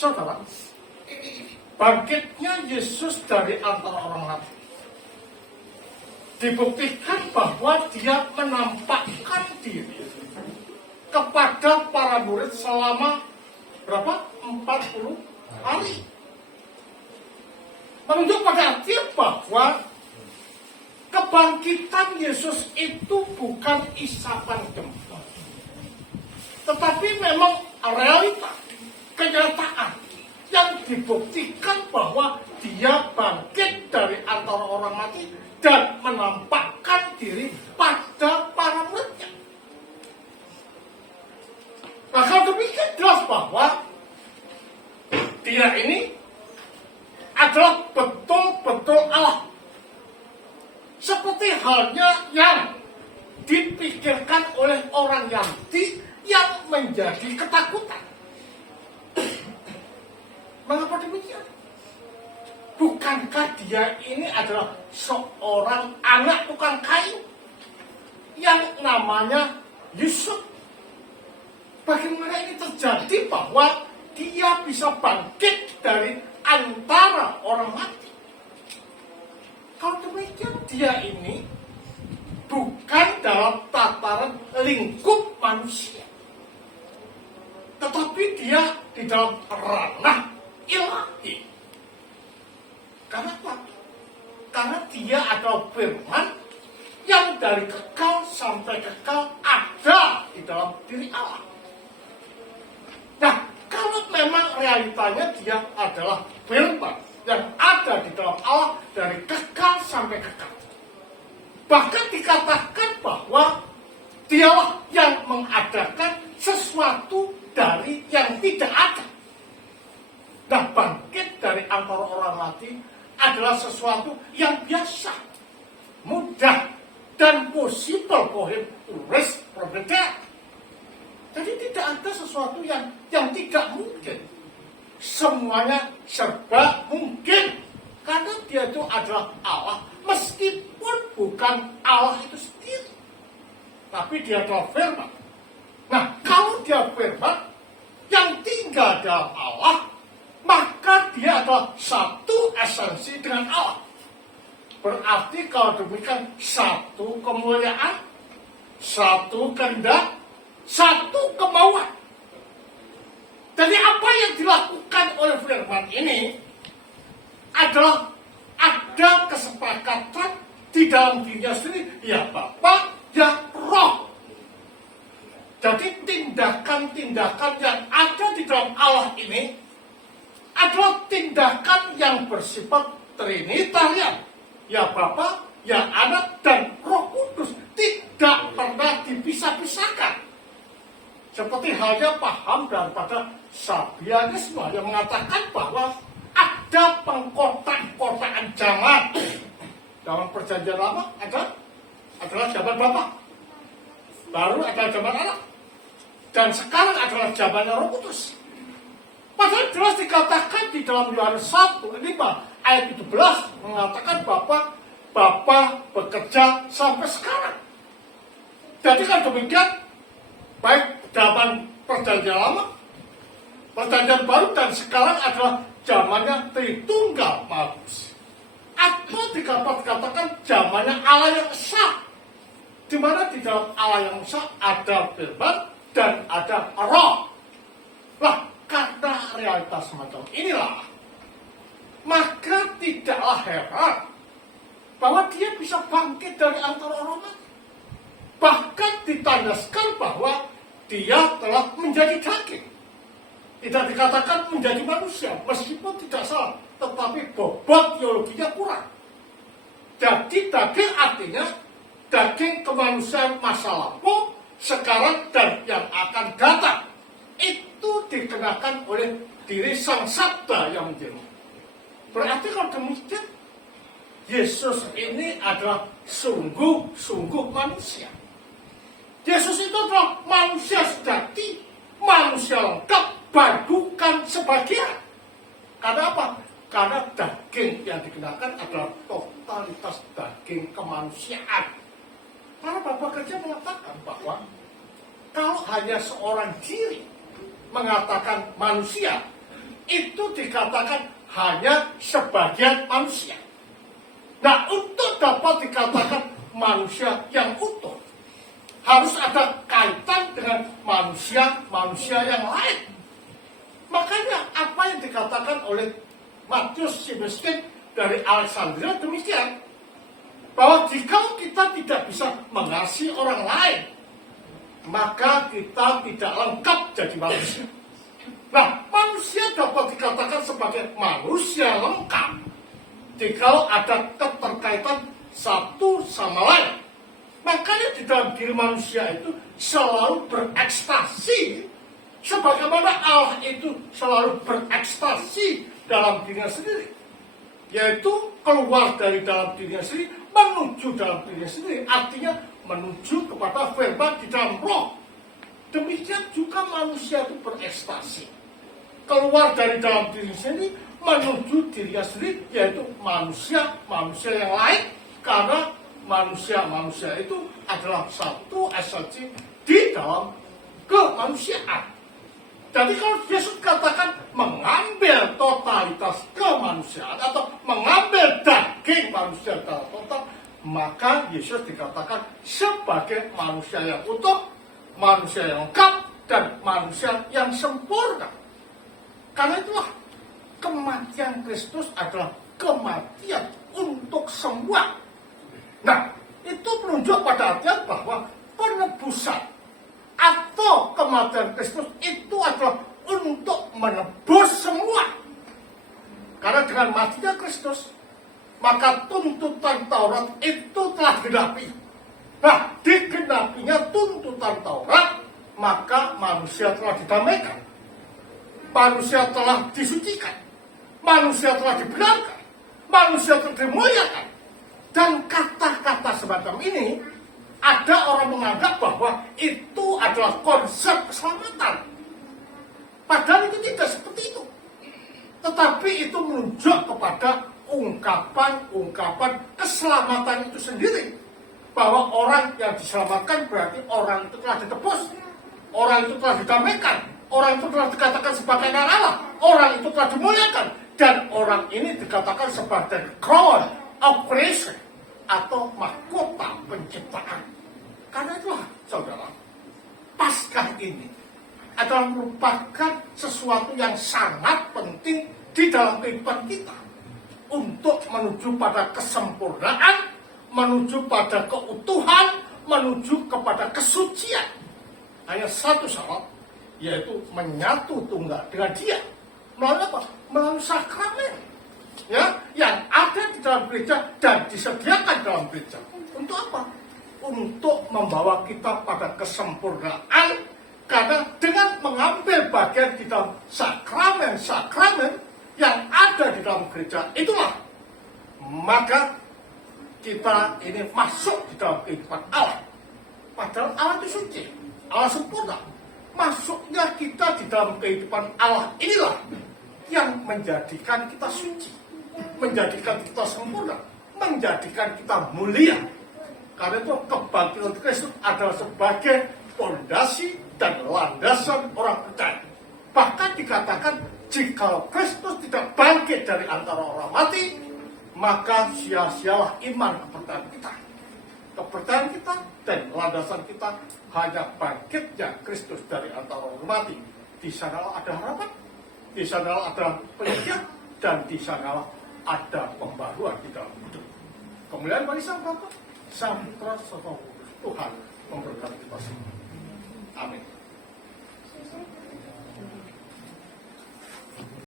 Saudara, bangkitnya Yesus dari antara orang mati dibuktikan bahwa dia menampakkan diri kepada para murid selama berapa? 40 hari. Menunjuk pada dia bahwa kebangkitan Yesus itu bukan isapan jempol, tetapi memang realita, kenyataan yang dibuktikan bahwa dia bangkit dari antara orang mati dan menampakkan diri pada para muridnya. Maka demikian jelas bahwa dia ini adalah betul-betul Allah. Seperti halnya yang dipikirkan oleh orang Yahudi yang menjadi ketakutan. Mengapa demikian? Bukankah dia ini adalah seorang anak tukang kayu yang namanya Yusuf? Bagaimana ini terjadi bahwa dia bisa bangkit dari antara orang mati? Kalau demikian, dia ini bukan dalam tataran lingkup manusia, tetapi dia di dalam ranah ilahi. Karena apa? Karena dia adalah firman yang dari kekal sampai kekal ada di dalam diri Allah. Nah, kalau memang realitanya dia adalah firman yang ada di dalam Allah dari kekal sampai kekal, bahkan dikatakan bahwa dialah yang mengadakan sesuatu dari yang tidak ada. Nah, bangkit dari antara orang mati adalah sesuatu yang biasa, mudah, dan possible for him to raise from the dead. Jadi tidak ada sesuatu yang tidak mungkin. Semuanya serba mungkin. Karena dia itu adalah Allah, meskipun bukan Allah itu sendiri, tapi dia adalah firman. Nah, kalau dia firman yang tinggal dalam Allah, maka dia adalah satu esensi dengan Allah. Berarti kalau demikian satu kemuliaan, satu kehendak, satu kemauan. Jadi apa yang dilakukan oleh firman ini adalah ada kesepakatan di dalam dirinya sendiri, ya Bapa, ya Roh. Jadi tindakan-tindakan yang ada di dalam Allah ini adalah tindakan yang bersifat trinitarian, ya Bapa, ya Anak, dan Roh Kudus, tidak pernah dipisah-pisahkan. Seperti halnya paham daripada Sabianisme yang mengatakan bahwa ada pengkotak-kotakan zaman. Dalam perjanjian lama adalah zaman Bapa, baru adalah zaman Anak, dan sekarang adalah zaman Roh Kudus. Padahal jelas dikatakan di dalam Yohanes 1:5 ayat 17 mengatakan Bapa bekerja sampai sekarang. Jadi kan demikian, baik zaman perjanjian lama, perjanjian baru, dan sekarang adalah zamannya Tritunggal Maha Kudus. Atau dikatakan zamannya Allah yang esa, di mana di dalam Allah yang esa ada firman dan ada Roh. Lah, karena realitas semacam inilah, maka tidaklah heran bahwa dia bisa bangkit dari antara orang mati. Bahkan ditandaskan bahwa dia telah menjadi daging. Tidak dikatakan menjadi manusia, meskipun tidak salah, tetapi bobot teologinya kurang. Jadi daging artinya daging kemanusiaan masa lampau, sekarang, dan yang akan datang. Itu dikenakan oleh diri Sang Sabda yang menjelma. Berarti kalau demikian, Yesus ini adalah sungguh-sungguh manusia. Yesus itu adalah manusia sejati, manusia lengkap, bukan sebagian. Karena apa? Karena daging yang dikenakan adalah totalitas daging kemanusiaan. Karena Bapak Gereja mengatakan bahwa kalau hanya seorang diri mengatakan manusia, itu dikatakan hanya sebagian manusia. Nah, untuk dapat dikatakan manusia yang utuh, harus ada kaitan dengan manusia yang lain. Makanya apa yang dikatakan oleh Matius si miskin dari Alexandria demikian, bahwa jika kita tidak bisa mengasihi orang lain, maka kita tidak lengkap jadi manusia. Nah, manusia dapat dikatakan sebagai manusia lengkap jika ada keterkaitan satu sama lain. Makanya di dalam diri manusia itu selalu berekstasi, sebagaimana Allah itu selalu berekstasi dalam dirinya sendiri, yaitu keluar dari dalam dirinya sendiri menuju dalam dirinya sendiri, artinya menuju kepada firman di dalam roh. Demikian juga manusia itu berekstasi, keluar dari dalam dirinya sendiri menuju dirinya sendiri, yaitu manusia yang lain, karena manusia itu adalah satu esensi di dalam kemanusiaan. Jadi kalau Yesus katakan mengambil totalitas kemanusiaan atau mengambil daging manusia secara total, maka Yesus dikatakan sebagai manusia yang utuh, manusia yang lengkap, dan manusia yang sempurna. Karena itulah kematian Kristus adalah kematian untuk semua. Nah, itu menunjuk pada artian bahwa penebusan atau kematian Kristus itu adalah untuk menebus semua. Karena dengan matinya Kristus, maka tuntutan Taurat itu telah digenapi. Nah, digenapinya tuntutan Taurat, maka manusia telah didamaikan, manusia telah disucikan, manusia telah dibenarkan, manusia telah dimuliakan. Dan kata-kata semacam ini, ada orang menganggap bahwa itu adalah konsep keselamatan. Padahal itu tidak seperti itu. Tetapi itu menunjuk kepada ungkapan-ungkapan keselamatan itu sendiri. Bahwa orang yang diselamatkan berarti orang itu telah ditebus, orang itu telah didamaikan, orang itu telah dikatakan sebagai anak Allah, orang itu telah dimuliakan, dan orang ini dikatakan sebagai crown of creation atau mahkota penciptaan. Karena itulah, saudara, Paskah ini adalah merupakan sesuatu yang sangat penting di dalam kehidupan kita untuk menuju pada kesempurnaan, menuju pada keutuhan, menuju kepada kesucian. Hanya satu syarat, yaitu menyatu tunggal dengan Dia. Melalui apa? Melalui sakramen, ya, yang ada di dalam gereja dan disediakan dalam gereja. Untuk apa? Untuk membawa kita pada kesempurnaan. Karena dengan mengambil bagian di dalam sakramen-sakramen yang ada di dalam gereja, itulah maka kita ini masuk di dalam kehidupan Allah. Padahal Allah itu suci, Allah sempurna. Masuknya kita di dalam kehidupan Allah inilah yang menjadikan kita suci, menjadikan kita sempurna, menjadikan kita mulia. Karena itu kebangkitan Kristus adalah sebagai fondasi dan landasan orang percaya. Bahkan dikatakan jika Kristus tidak bangkit dari antara orang mati, maka sia-sialah iman kepercayaan kita. Kepercayaan kita dan landasan kita hanya bangkitnya Kristus dari antara orang mati. Di sanalah ada harapan, di sanalah ada penyedia, dan di sanalah ada pembaruan di dalam hidup. Kemuliaan bagi Sang Bapa, Sang Putra, Sang Roh Kudus. Tuhan memberkati kita semua.